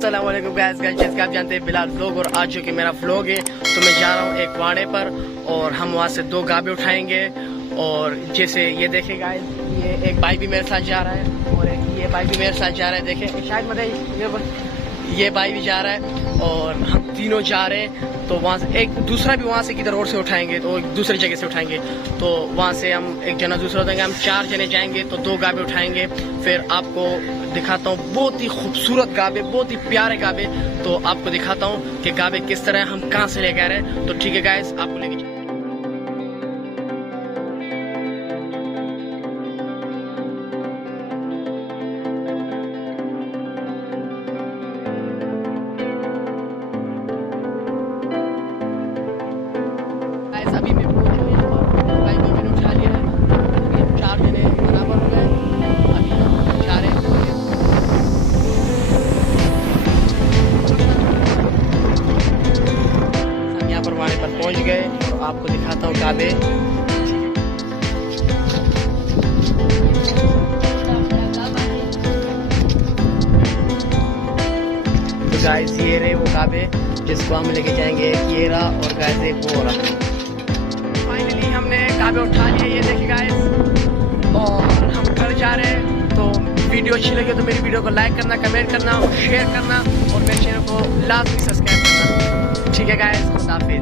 अस्सलाम वालेकुम गाइस, जैसे कि आप जानते हैं बिलाल व्लॉग और आज जो कि मेरा व्लॉग है तो मैं जा रहा हूँ एक वाड़े पर और हम वहाँ से 2 गाबे उठाएंगे। और जैसे ये देखें गाइस, ये एक भाई भी मेरे साथ जा रहा है और एक ये भाई भी मेरे साथ जा रहा है। देखें शायद मतलब ये भाई भी जा रहा है और हम तीनों जा रहे हैं। तो वहाँ से एक दूसरा भी वहाँ से किधर रोड से उठाएंगे, तो एक दूसरी जगह से उठाएंगे। तो वहाँ से हम एक जना दूसरा उठाएंगे, हम 4 जने जाएंगे तो 2 गाबे उठाएंगे। फिर आपको दिखाता हूँ बहुत ही खूबसूरत गाबे, बहुत ही प्यारे गाबे। तो आपको दिखाता हूँ कि गाबे किस तरह हम कहाँ से लेके आ रहे हैं। तो ठीक है गाइस, आपको लेके अभी मैं पहुंचा हूं यहाँ पर। भाई को मैंने उठा लिया है, अभी हम 4 जने बराबर हो गए। अभी हम जा रहे हैं। हम यहाँ पर वहां पर पहुंच गए और आपको दिखाता हूँ काबे। तो गाइस ये रहे वो काबे जिसको हम लेके जाएंगे। ये रहा और गाइस एक वो रहा। फाइनली हमने काबे उठा लिए, ये देखिए गाइस, और हम घर जा रहे हैं। तो वीडियो अच्छी लगी तो मेरी वीडियो को लाइक करना, कमेंट करना और शेयर करना और मेरे चैनल को लाजमी सब्सक्राइब करना। ठीक है गाइस, खुदा हाफिज़।